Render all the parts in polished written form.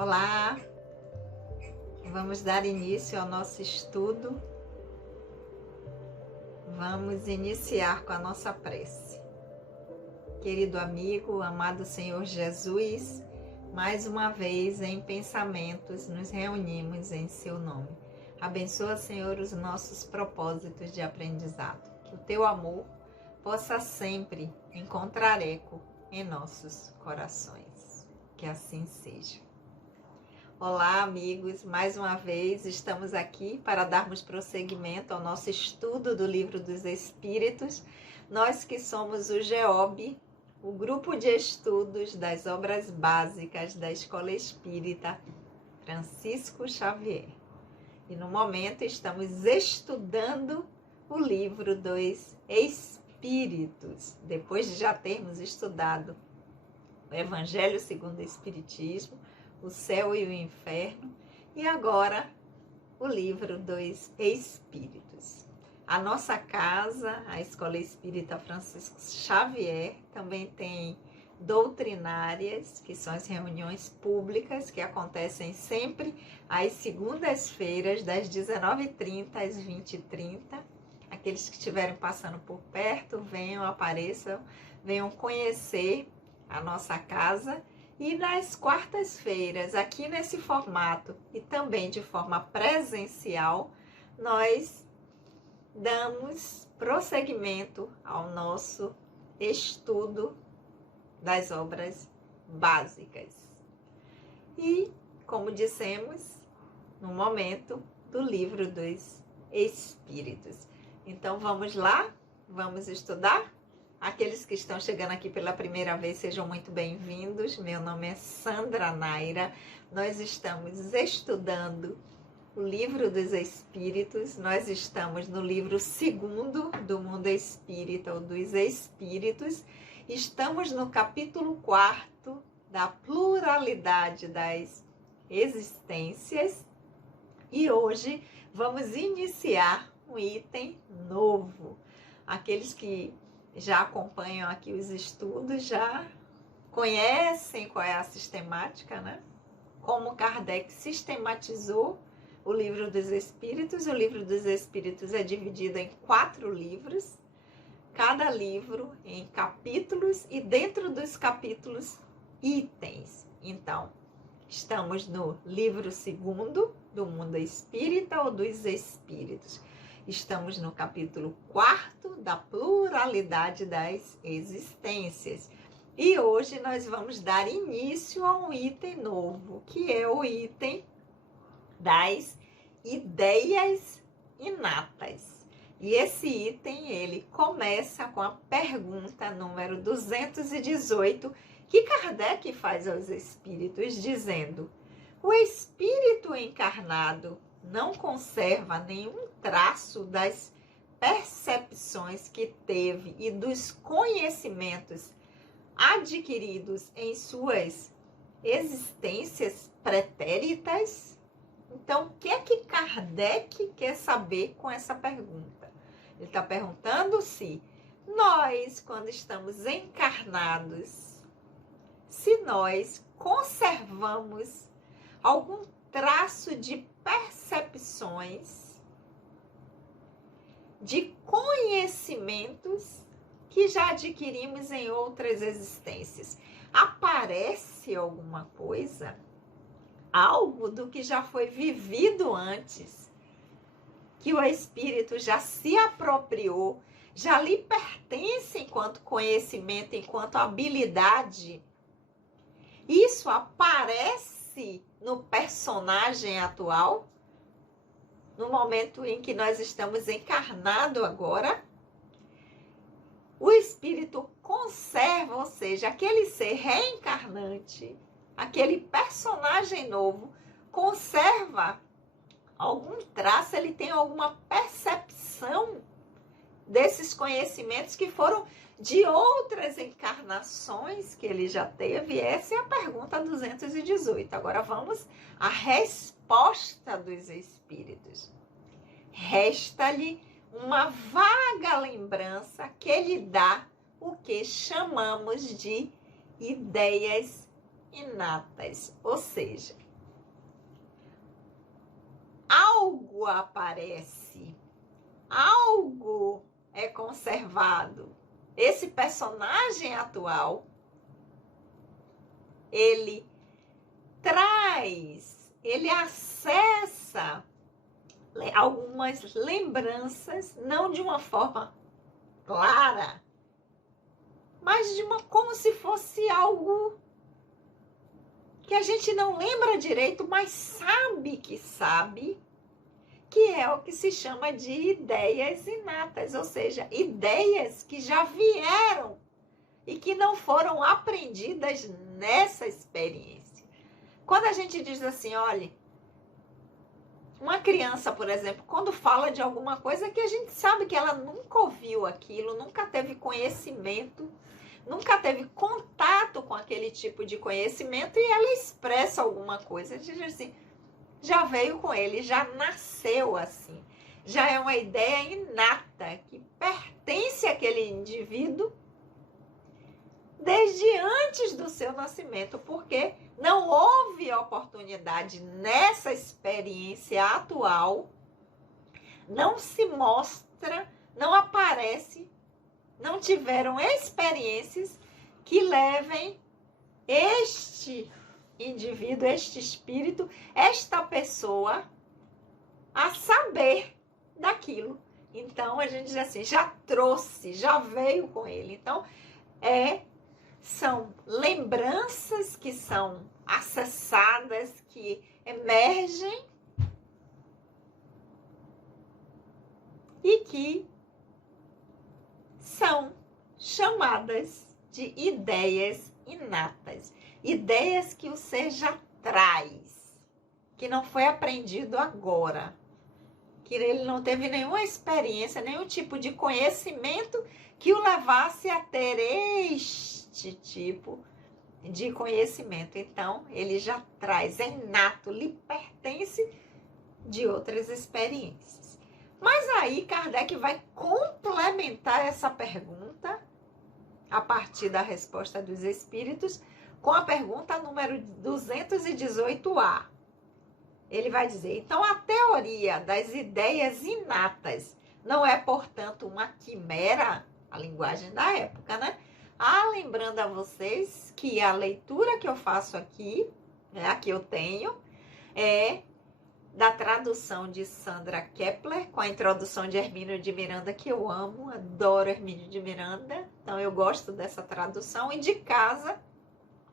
Olá, vamos dar início ao nosso estudo. Vamos iniciar com a nossa prece. Querido amigo, amado Senhor Jesus, mais uma vez em pensamentos nos reunimos em seu nome. Abençoa, Senhor, os nossos propósitos de aprendizado. Que o teu amor possa sempre encontrar eco em nossos corações. Que assim seja. Olá, amigos, mais uma vez estamos aqui para darmos prosseguimento ao nosso estudo do Livro dos Espíritos. Nós que somos o GEOB, o Grupo de Estudos das Obras Básicas da Escola Espírita Francisco Xavier. E no momento estamos estudando o Livro dos Espíritos, depois de já termos estudado o Evangelho segundo o Espiritismo, o céu e o inferno, e agora o Livro dos Espíritos. A nossa casa, a Escola Espírita Francisco Xavier, também tem doutrinárias, que são as reuniões públicas que acontecem sempre às segundas-feiras, das 19h30 às 20h30. Aqueles que estiverem passando por perto, venham, apareçam, venham conhecer a nossa casa. E nas quartas-feiras, aqui nesse formato e também de forma presencial, nós damos prosseguimento ao nosso estudo das obras básicas. E, como dissemos, no momento do Livro dos Espíritos. Então, vamos lá? Vamos estudar? Aqueles que estão chegando aqui pela primeira vez, sejam muito bem-vindos. Meu nome é Sandra Naira. Nós estamos estudando o Livro dos Espíritos. Nós estamos no livro 2º do Mundo Espírita, ou dos Espíritos. Estamos no capítulo 4º da pluralidade das existências. E hoje vamos iniciar um item novo. Aqueles que já acompanham aqui os estudos, já conhecem qual é a sistemática, né? Como Kardec sistematizou o Livro dos Espíritos. O Livro dos Espíritos é dividido em 4 livros, cada livro em capítulos e dentro dos capítulos itens. Então, estamos no livro 2º do Mundo Espírita ou dos Espíritos. Estamos no capítulo 4º da pluralidade das existências. E hoje nós vamos dar início a um item novo, que é o item das ideias inatas. E esse item, ele começa com a pergunta número 218, que Kardec faz aos espíritos, dizendo: o espírito encarnado não conserva nenhum traço das percepções que teve e dos conhecimentos adquiridos em suas existências pretéritas? Então, o que é que Kardec quer saber com essa pergunta? Ele está perguntando se nós, quando estamos encarnados, se nós conservamos algum traço de percepções, de conhecimentos que já adquirimos em outras existências. Aparece alguma coisa, algo do que já foi vivido antes, que o espírito já se apropriou, já lhe pertence enquanto conhecimento, enquanto habilidade. Isso aparece no personagem atual, no momento em que nós estamos encarnados agora. O espírito conserva, ou seja, aquele ser reencarnante, aquele personagem novo, conserva algum traço, ele tem alguma percepção desses conhecimentos que foram de outras encarnações que ele já teve. Essa é a pergunta 218. Agora vamos à resposta dos espíritos. Resta-lhe uma vaga lembrança que lhe dá o que chamamos de ideias inatas. Ou seja, algo aparece, algo é conservado. Esse personagem atual, ele traz, ele acessa algumas lembranças, não de uma forma clara, mas como se fosse algo que a gente não lembra direito, mas sabe, que é o que se chama de ideias inatas, ou seja, ideias que já vieram e que não foram aprendidas nessa experiência. Quando a gente diz assim, olha, uma criança, por exemplo, quando fala de alguma coisa que a gente sabe que ela nunca ouviu aquilo, nunca teve conhecimento, nunca teve contato com aquele tipo de conhecimento, e ela expressa alguma coisa, a gente diz assim, já veio com ele, já nasceu assim, já é uma ideia inata que pertence àquele indivíduo desde antes do seu nascimento, porque não houve oportunidade nessa experiência atual, não se mostra, não aparece, não tiveram experiências que levem este indivíduo, este espírito, esta pessoa a saber daquilo. Então a gente diz assim, já trouxe, já veio com ele. Então são lembranças que são acessadas, que emergem e que são chamadas de ideias inatas. Ideias que o ser já traz, que não foi aprendido agora, que ele não teve nenhuma experiência, nenhum tipo de conhecimento que o levasse a ter este tipo de conhecimento. Então, ele já traz, é inato, lhe pertence de outras experiências. Mas aí Kardec vai complementar essa pergunta, a partir da resposta dos espíritos, com a pergunta número 218A. Ele vai dizer, então a teoria das ideias inatas não é, portanto, uma quimera, a linguagem da época, né? Lembrando a vocês que a leitura que eu faço aqui, a que eu tenho, é da tradução de Sandra Kepler, com a introdução de Hermínio de Miranda, que eu amo, adoro Hermínio de Miranda, então eu gosto dessa tradução, e de casa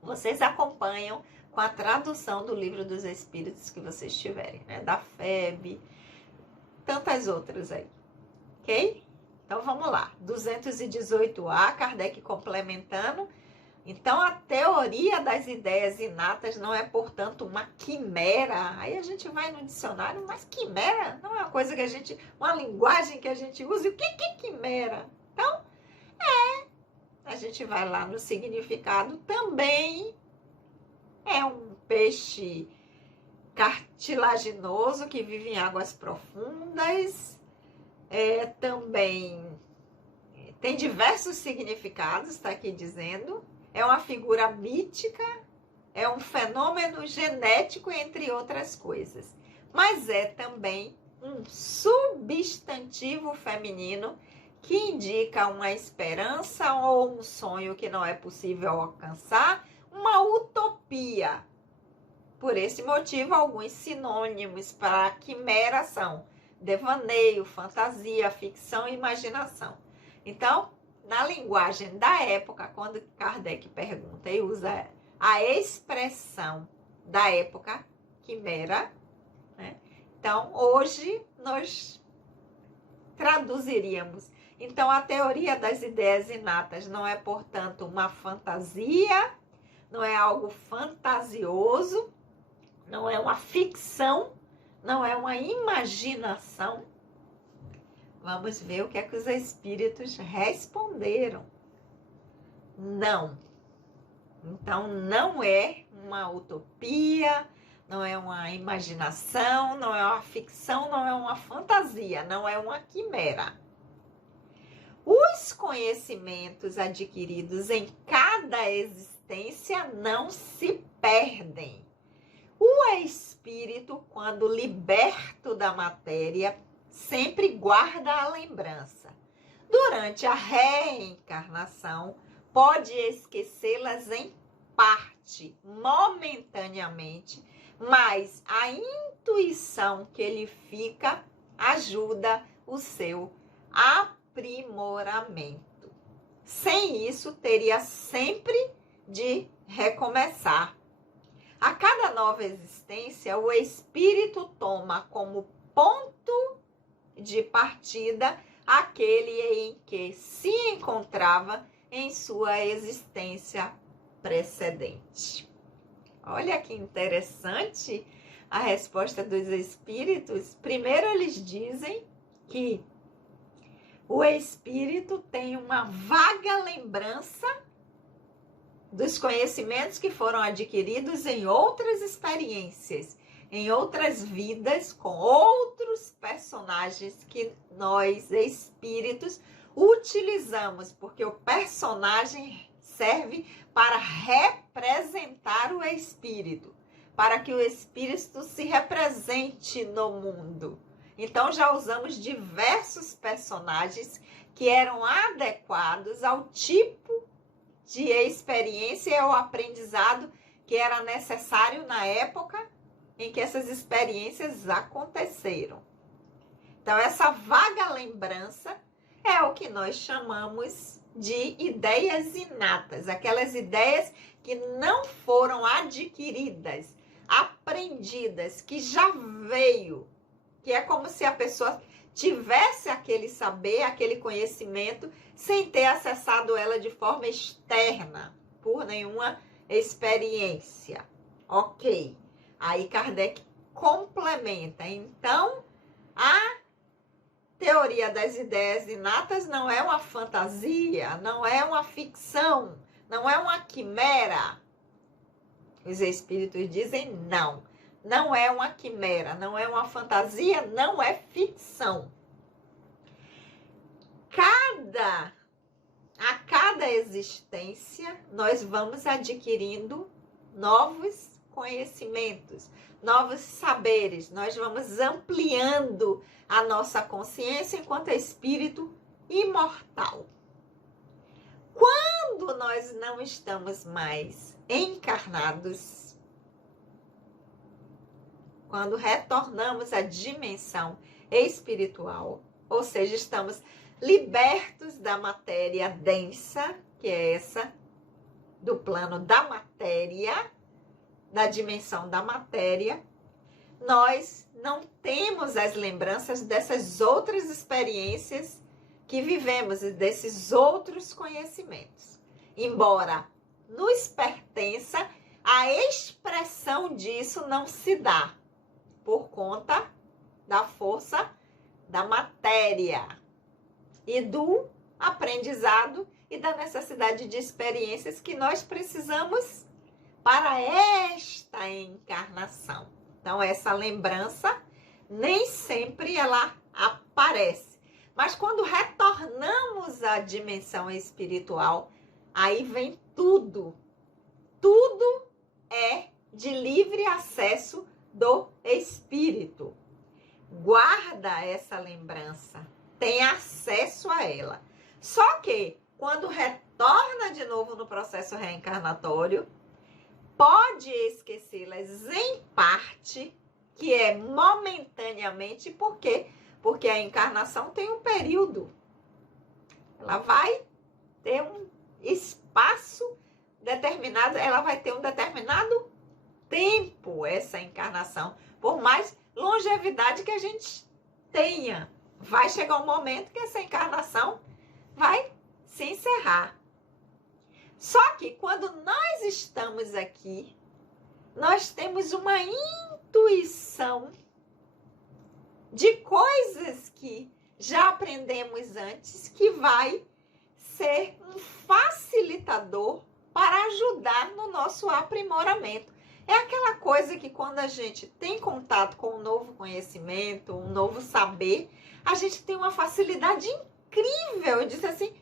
vocês acompanham com a tradução do Livro dos Espíritos que vocês tiverem, né? Da FEB, tantas outras aí, ok? Então vamos lá, 218A, Kardec complementando. Então a teoria das ideias inatas não é, portanto, uma quimera. Aí a gente vai no dicionário, mas quimera não é uma coisa que a gente, uma linguagem que a gente usa. E o que é quimera? Então, a gente vai lá no significado, também é um peixe cartilaginoso que vive em águas profundas, também tem diversos significados, está aqui dizendo, é uma figura mítica, é um fenômeno genético, entre outras coisas, mas é também um substantivo feminino que indica uma esperança ou um sonho que não é possível alcançar, uma utopia. Por esse motivo, alguns sinônimos para quimera são devaneio, fantasia, ficção e imaginação. Então, na linguagem da época, quando Kardec pergunta e usa a expressão da época, quimera, né? Então, hoje nós traduziríamos. Então, a teoria das ideias inatas não é, portanto, uma fantasia, não é algo fantasioso, não é uma ficção, não é uma imaginação. Vamos ver o que é que os espíritos responderam. Não. Então, não é uma utopia, não é uma imaginação, não é uma ficção, não é uma fantasia, não é uma quimera. Os conhecimentos adquiridos em cada existência não se perdem. O espírito, quando liberto da matéria, sempre guarda a lembrança. Durante a reencarnação, pode esquecê-las em parte, momentaneamente, mas a intuição que ele fica ajuda o seu aprimoramento. Sem isso, teria sempre de recomeçar. A cada nova existência, o espírito toma como ponto de partida aquele em que se encontrava em sua existência precedente. Olha que interessante a resposta dos espíritos. Primeiro, eles dizem que o espírito tem uma vaga lembrança dos conhecimentos que foram adquiridos em outras experiências, em outras vidas, com outros personagens que nós, espíritos, utilizamos, porque o personagem serve para representar o espírito, para que o espírito se represente no mundo. Então, já usamos diversos personagens que eram adequados ao tipo de experiência e ao aprendizado que era necessário na época em que essas experiências aconteceram. Então, essa vaga lembrança é o que nós chamamos de ideias inatas, aquelas ideias que não foram adquiridas, aprendidas, que já veio, que é como se a pessoa tivesse aquele saber, aquele conhecimento, sem ter acessado ela de forma externa, por nenhuma experiência. Ok. Aí Kardec complementa. Então, a teoria das ideias inatas não é uma fantasia, não é uma ficção, não é uma quimera. Os espíritos dizem não. Não é uma quimera, não é uma fantasia, não é ficção. A cada existência, nós vamos adquirindo novos conhecimentos, novos saberes. Nós vamos ampliando a nossa consciência enquanto espírito imortal. Quando nós não estamos mais encarnados, quando retornamos à dimensão espiritual, ou seja, estamos libertos da matéria densa, que é essa do plano da matéria, da dimensão da matéria, nós não temos as lembranças dessas outras experiências que vivemos e desses outros conhecimentos. Embora nos pertença, a expressão disso não se dá por conta da força da matéria e do aprendizado e da necessidade de experiências que nós precisamos para esta encarnação. Então, essa lembrança nem sempre ela aparece. Mas quando retornamos à dimensão espiritual, aí vem tudo. Tudo é de livre acesso do espírito. Guarda essa lembrança, tem acesso a ela. Só que, quando retorna de novo no processo reencarnatório, pode esquecê-las em parte, que é momentaneamente. Por quê? Porque a encarnação tem um período. Ela vai ter um espaço determinado, ela vai ter um determinado tempo, essa encarnação. Por mais longevidade que a gente tenha, vai chegar um momento que essa encarnação vai se encerrar. Só que quando nós estamos aqui, nós temos uma intuição de coisas que já aprendemos antes, que vai ser um facilitador para ajudar no nosso aprimoramento. É aquela coisa que quando a gente tem contato com um novo conhecimento, um novo saber, a gente tem uma facilidade incrível. Eu disse assim,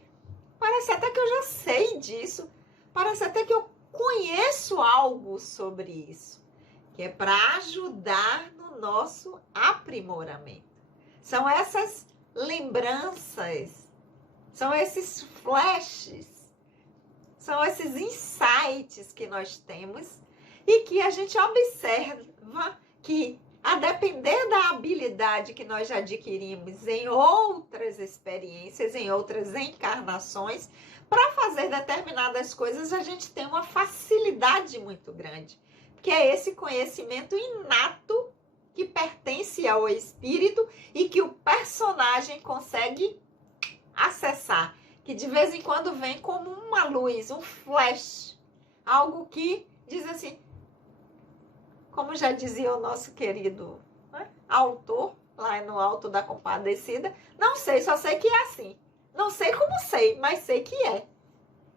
parece até que eu já sei disso, parece até que eu conheço algo sobre isso. que é para ajudar no nosso aprimoramento. São essas lembranças, são esses flashes, são esses insights que nós temos e que a gente observa que, a depender da habilidade que nós já adquirimos em outras experiências, em outras encarnações, para fazer determinadas coisas, a gente tem uma facilidade muito grande, que é esse conhecimento inato que pertence ao espírito e que o personagem consegue acessar, que de vez em quando vem como uma luz, um flash, algo que diz assim, como já dizia o nosso querido, né, autor, lá no Alto da Compadecida, não sei, só sei que é assim. Não sei como sei, mas sei que é.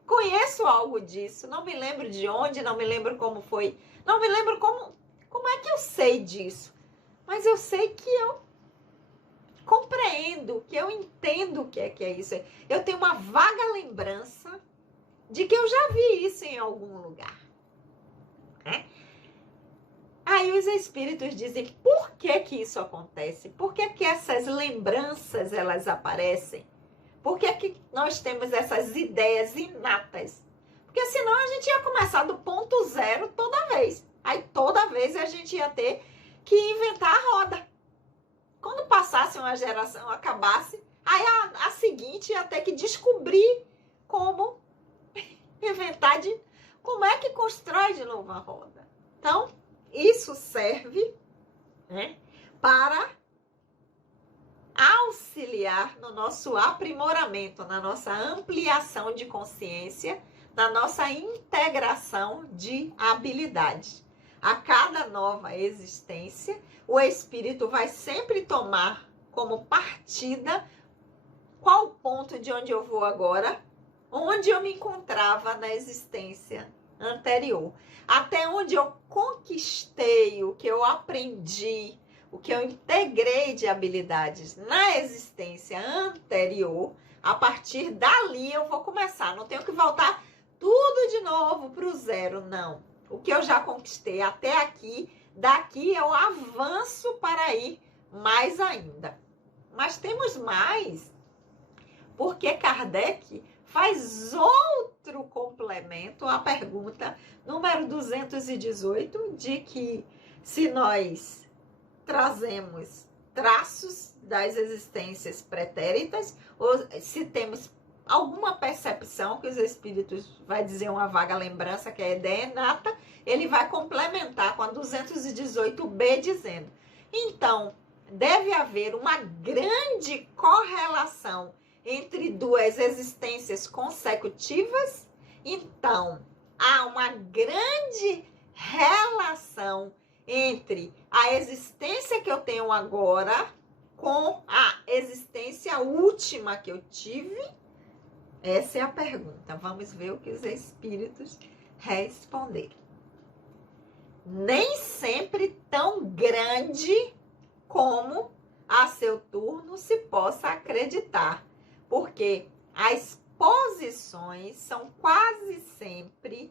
Conheço algo disso, não me lembro de onde, não me lembro como foi, não me lembro como é que eu sei disso. Mas eu sei que eu compreendo, que eu entendo o que é isso. Eu tenho uma vaga lembrança de que eu já vi isso em algum lugar. Né? Aí os espíritos dizem, por que que isso acontece? Por que que essas lembranças, elas aparecem? Por que que nós temos essas ideias inatas? Porque senão a gente ia começar do ponto zero toda vez. Aí toda vez a gente ia ter que inventar a roda. Quando passasse uma geração, acabasse, aí a seguinte ia ter que descobrir como inventar como é que constrói de novo a roda. Então, isso serve, né, para auxiliar no nosso aprimoramento, na nossa ampliação de consciência, na nossa integração de habilidades. A cada nova existência, o espírito vai sempre tomar como partida qual ponto de onde eu vou agora, onde eu me encontrava na existência anterior. Até onde eu conquistei, o que eu aprendi, o que eu integrei de habilidades na existência anterior, a partir dali eu vou começar. Não tenho que voltar tudo de novo para o zero, não. O que eu já conquistei até aqui, daqui eu avanço para ir mais ainda. Mas temos mais, porque Kardec faz outro complemento à pergunta número 218, de que se nós trazemos traços das existências pretéritas, ou se temos alguma percepção, que os espíritos vai dizer uma vaga lembrança, que é a ideia inata, ele vai complementar com a 218b, dizendo, então, deve haver uma grande correlação entre duas existências consecutivas, então, há uma grande relação entre a existência que eu tenho agora com a existência última que eu tive? Essa é a pergunta. Vamos ver o que os espíritos responderam. Nem sempre tão grande como a seu turno se possa acreditar, porque as posições são quase sempre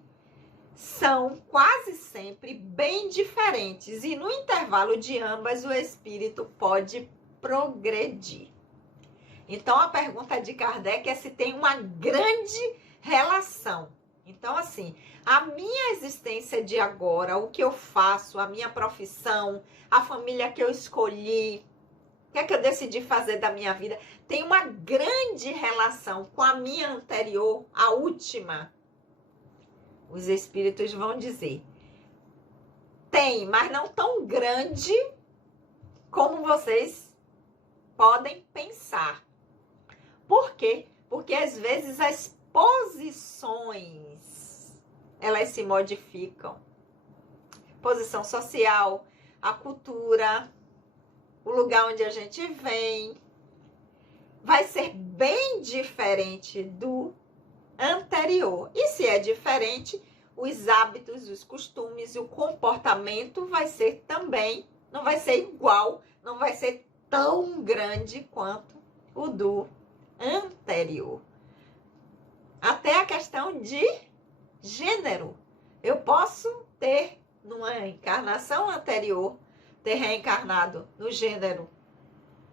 bem diferentes, e no intervalo de ambas o espírito pode progredir. Então a pergunta de Kardec é se tem uma grande relação. Então, assim, a minha existência de agora, o que eu faço, a minha profissão, a família que eu escolhi, o que é que eu decidi fazer da minha vida, tem uma grande relação com a minha anterior, a última. Os espíritos vão dizer, tem, mas não tão grande como vocês podem pensar. Por quê? Porque às vezes as posições, elas se modificam. Posição social, a cultura, o lugar onde a gente vem, vai ser bem diferente do anterior. E se é diferente, os hábitos, os costumes, o comportamento vai ser também, não vai ser igual, não vai ser tão grande quanto o do anterior. Até a questão de gênero. Eu posso ter numa encarnação anterior, ter reencarnado no gênero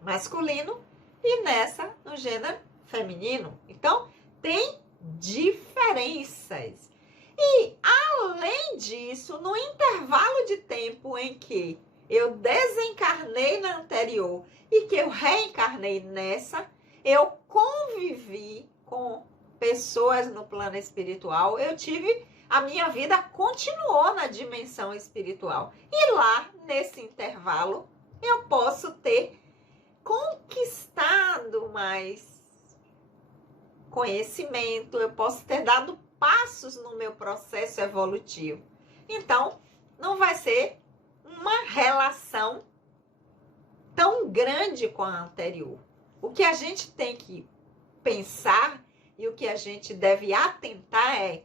masculino e nessa no gênero feminino. Então, tem diferenças. E, além disso, no intervalo de tempo em que eu desencarnei na anterior e que eu reencarnei nessa, eu convivi com pessoas no plano espiritual, a minha vida continuou na dimensão espiritual. E lá, nesse intervalo, eu posso ter conquistado mais conhecimento, eu posso ter dado passos no meu processo evolutivo. Então, não vai ser uma relação tão grande com a anterior. O que a gente tem que pensar e o que a gente deve atentar é: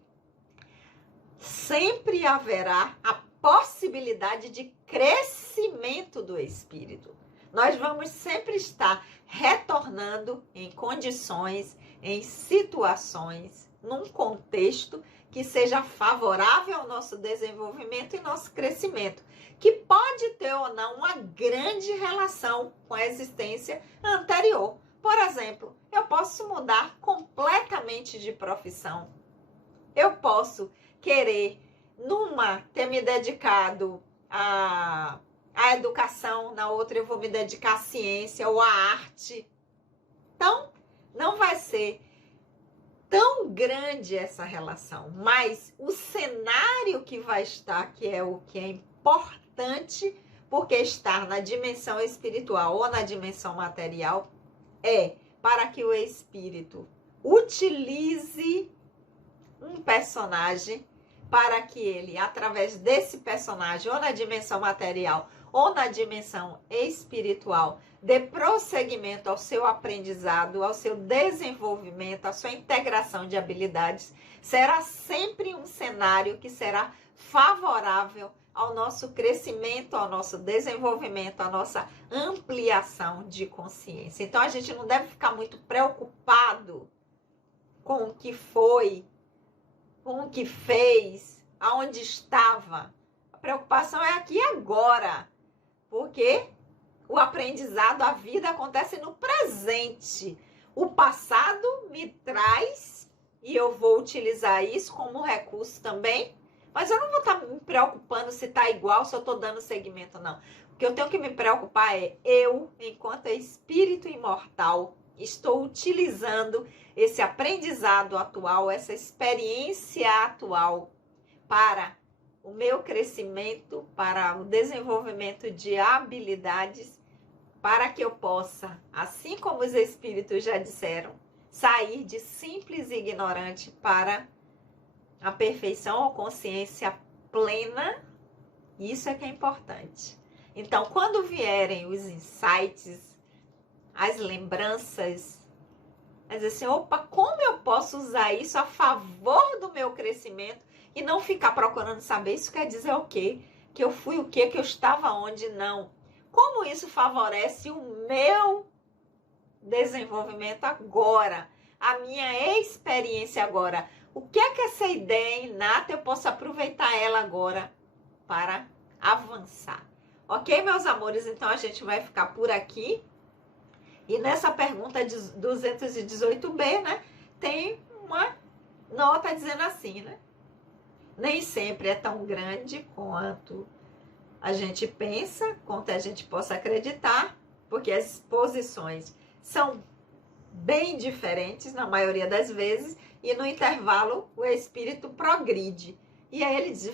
sempre haverá a possibilidade de crescimento do espírito. Nós vamos sempre estar retornando em condições, em situações, num contexto que seja favorável ao nosso desenvolvimento e nosso crescimento, que pode ter ou não uma grande relação com a existência anterior. Por exemplo, eu posso mudar completamente de profissão. Eu posso querer, ter me dedicado à educação, na outra eu vou me dedicar à ciência ou à arte. Então, não vai ser tão grande essa relação, mas o cenário que vai estar, que é o que é importante, porque estar na dimensão espiritual ou na dimensão material, é para que o espírito utilize um personagem para que ele, através desse personagem, ou na dimensão material ou na dimensão espiritual, dê prosseguimento ao seu aprendizado, ao seu desenvolvimento, à sua integração de habilidades. Será sempre um cenário que será favorável ao nosso crescimento, ao nosso desenvolvimento, à nossa ampliação de consciência. Então, a gente não deve ficar muito preocupado com o que foi, com o que fez, aonde estava. A preocupação é aqui e agora, porque o aprendizado, a vida acontece no presente. O passado me traz e eu vou utilizar isso como recurso também, mas eu não vou estar me preocupando se está igual, se eu estou dando seguimento, não. O que eu tenho que me preocupar é eu, enquanto espírito imortal, estou utilizando esse aprendizado atual, essa experiência atual para o meu crescimento, para o desenvolvimento de habilidades, para que eu possa, assim como os espíritos já disseram, sair de simples e ignorante para a perfeição ou consciência plena. Isso é que é importante. Então, quando vierem os insights, as lembranças, mas assim, opa, como eu posso usar isso a favor do meu crescimento e não ficar procurando saber isso quer dizer o quê? Que eu fui o quê? Que eu estava onde? Não. Como isso favorece o meu desenvolvimento agora, a minha experiência agora? O que é que essa ideia inata eu posso aproveitar ela agora para avançar? Ok, meus amores? Então, a gente vai ficar por aqui. E nessa pergunta de 218b, né, tem uma nota dizendo assim, né? Nem sempre é tão grande quanto a gente pensa, quanto a gente possa acreditar, porque as posições são bem diferentes na maioria das vezes, e no intervalo o espírito progride. E aí ele diz,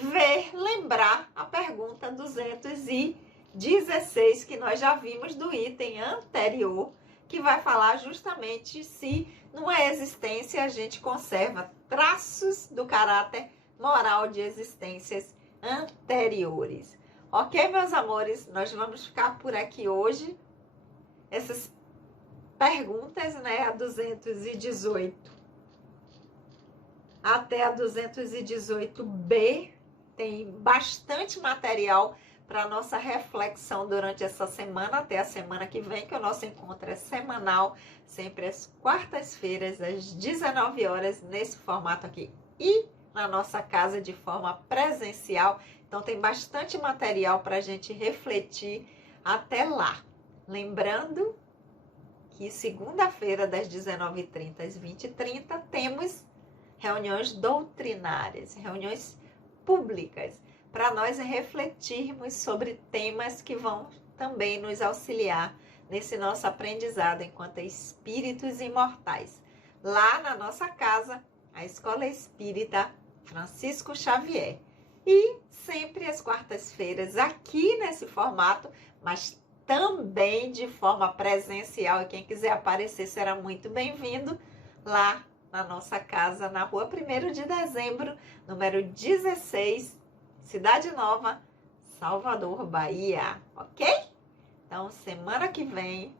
lembrar a pergunta 216 que nós já vimos do item anterior, que vai falar justamente se numa existência a gente conserva traços do caráter moral de existências anteriores. Ok, meus amores? Nós vamos ficar por aqui hoje. Essas perguntas, né, a 218 até a 218b, tem bastante material para nossa reflexão durante essa semana, até a semana que vem, que o nosso encontro é semanal, sempre às quartas-feiras, às 19 horas, nesse formato aqui. E na nossa casa de forma presencial. Então tem bastante material para a gente refletir até lá. Lembrando que segunda-feira, das 19h30 às 20h30, temos reuniões doutrinárias, reuniões públicas, para nós refletirmos sobre temas que vão também nos auxiliar nesse nosso aprendizado enquanto espíritos imortais. Lá na nossa casa, a Escola Espírita Francisco Xavier. E sempre às quartas-feiras aqui nesse formato, mas também de forma presencial. E quem quiser aparecer será muito bem-vindo lá na nossa casa, na rua 1º de dezembro, número 16, Cidade Nova, Salvador, Bahia. Ok? Então, semana que vem,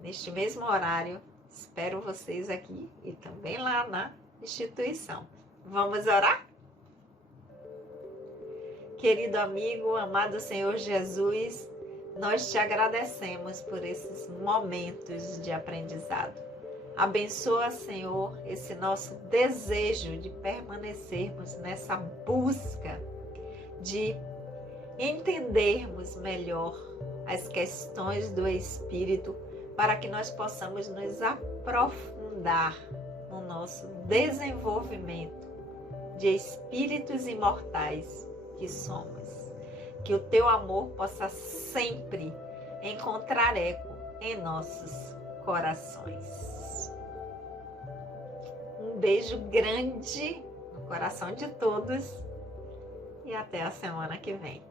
neste mesmo horário, espero vocês aqui e também lá na instituição. Vamos orar? Querido amigo, amado Senhor Jesus, nós te agradecemos por esses momentos de aprendizado. Abençoa, Senhor, esse nosso desejo de permanecermos nessa busca de entendermos melhor as questões do Espírito, para que nós possamos nos aprofundar no nosso desenvolvimento de espíritos imortais que somos. Que o teu amor possa sempre encontrar eco em nossos corações. Um beijo grande no coração de todos e até a semana que vem.